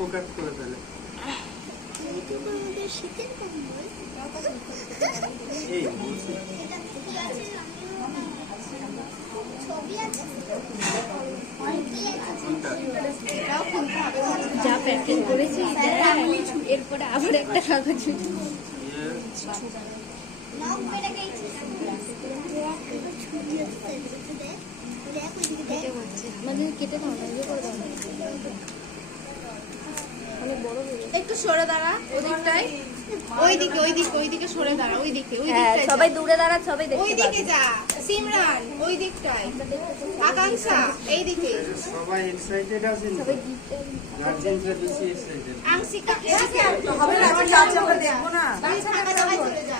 পোকাট করে ফেলে। এই বলছি যা প্যাকেজ করেছি এরপরে আবার একটা কাগজ মানে কেটে দাও না ইয়ে করে দাও অনেক বড় একটু সরে দাঁড়া ওদিকটাই ওইদিকে সরে দাঁড়া ওইদিকে সবাই দূরে দাঁড়া সবাই দেখতে পাবে ওইদিকে যা সিমরান ওই দিকটাই আকাঙ্ক্ষা এইদিকে সবাই এক্সাইটেড আছেন, সবাই গার্জিয়ানরা বেশি এক্সাইটেড। আংশিকা হবে না আমার যাচ্ছে আমরা দেখবো না বাচ্চাটা সবাই চলে যা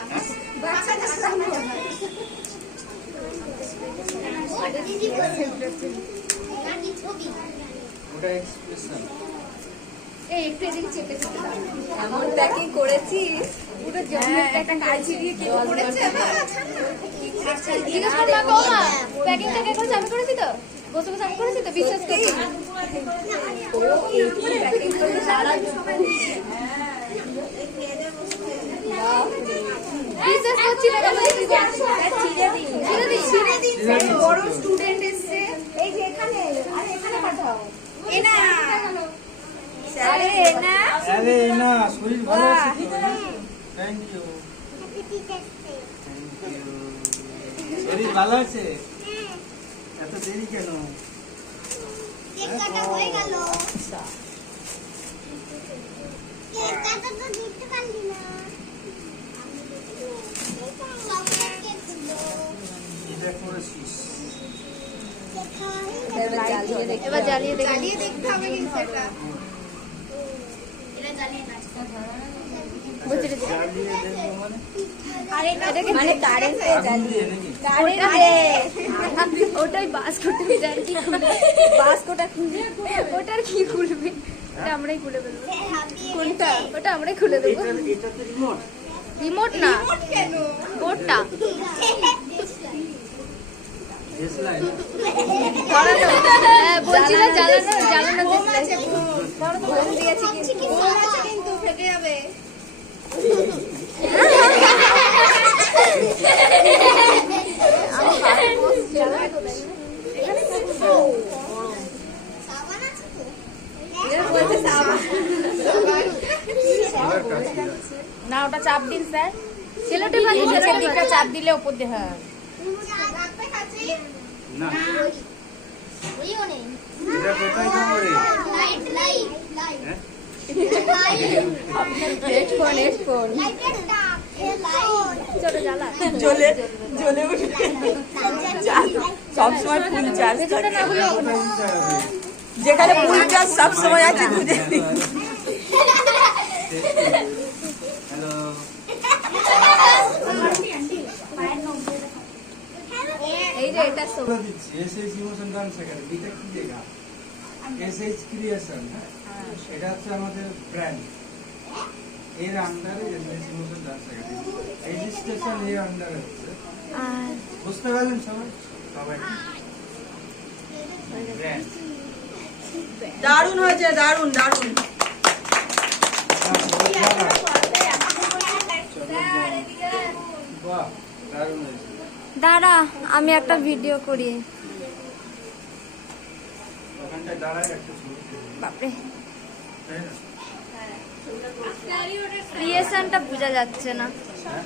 বাচ্চাটা সামনে যা ওটা এক্সপ্রেশন। এই একটু এদিকে চেপে চেপে দাও এমন প্যাকিং করেছিস পুরো জমে একটা কাঁচি দিয়ে কেটে করেছে জিজ্ঞেস করলাম বাবা প্যাকিংটা কে করেছে আমি করেছি তো বসে বসে আমি করেছি তো বিশ্বাস করছি ও এই প্যাকিং করে সারা বিশ্বাস করছি না কেন ছিঁড়ে দিই বড় স্টুডেন্ট এসেছে এই যে এখানে আরে এখানে পাঠাও এনা আরে না আরে না শরীর ভালো আছে তো? Thank you. শরীর ভালো আছে? এত দেরি কেন? কেক কাটা হয়ে গেল। কেক কাটা তো দিতে পারলি না। চকলেট কেক ছিল। এটা করেছিস? এবার জ্বালিয়ে দেখি জ্বালিয়ে দেখতে হবে কিন্তু এটা জ্বালিয়ে দেখবো মানে? আরে এটাকে মানে কারেন্টে আগুন দিয়ে নাকি? ওটাই বাস্কটা কি খুলবে বাস্কটা খুলবে ওটার কি খুলবে ওটা আমরাই খুলে ফেলবো কোনটা ওটা আমরাই খুলে দেবো এটাতে রিমোট? রিমোট না কেন বোর্ডটা দেশলাই? বলছিল জ্বালানো আছে বোম দিয়েছি কিন্তু বোম আছে কিন্তু ফেটে যাবে সাবান আছে তো? এর বলতে সাবান সবার কাছে আছে। না ওটা চাপ দিন স্যার ছেলেটা ভালো নিচের দিকটা চাপ দিলে উপর দিয়ে হ্যাঁ রাখবে কাছে? না, ওইও নেই। এটা কোথায় যাবো রে? লাইট লাইট লাইট হ্যাঁ? হেডফোন লাইটের তাপ এ লাইট ছোট জ্বালা জ্বলে জ্বলে উঠবে সব সময় ফুল চার্জ কিছুটা না হলে হবে না। কোথায় দিতে হবে? যেখানে ফুল চার্জ সব সময় আছে খুঁজে হ্যালো। এই যে এটা সব বলে দিচ্ছি, SH ইমোশন ডান্স একাডেমি। এটা কি জায়গা? SH ক্রিয়েশন, হ্যাঁ? এটা হচ্ছে আমাদের ব্র্যান্ড। এর আন্ডারে SH emotion dance academy. Registration এর আন্ডারে হচ্ছে। বুঝতে পারলেন সবাই? সবাই। ব্র্যান্ড। দারুণ হয়েছে দারুণ দারুণ বাহ, দারুণ হয়েছে। দাঁড়া আমি একটা ভিডিও করি ওখানটায় দাঁড়ায় একটা ছবি তুলি। বাপরে তাই না? ক্রিয়েশনটা বোঝা যাচ্ছে না হ্যাঁ?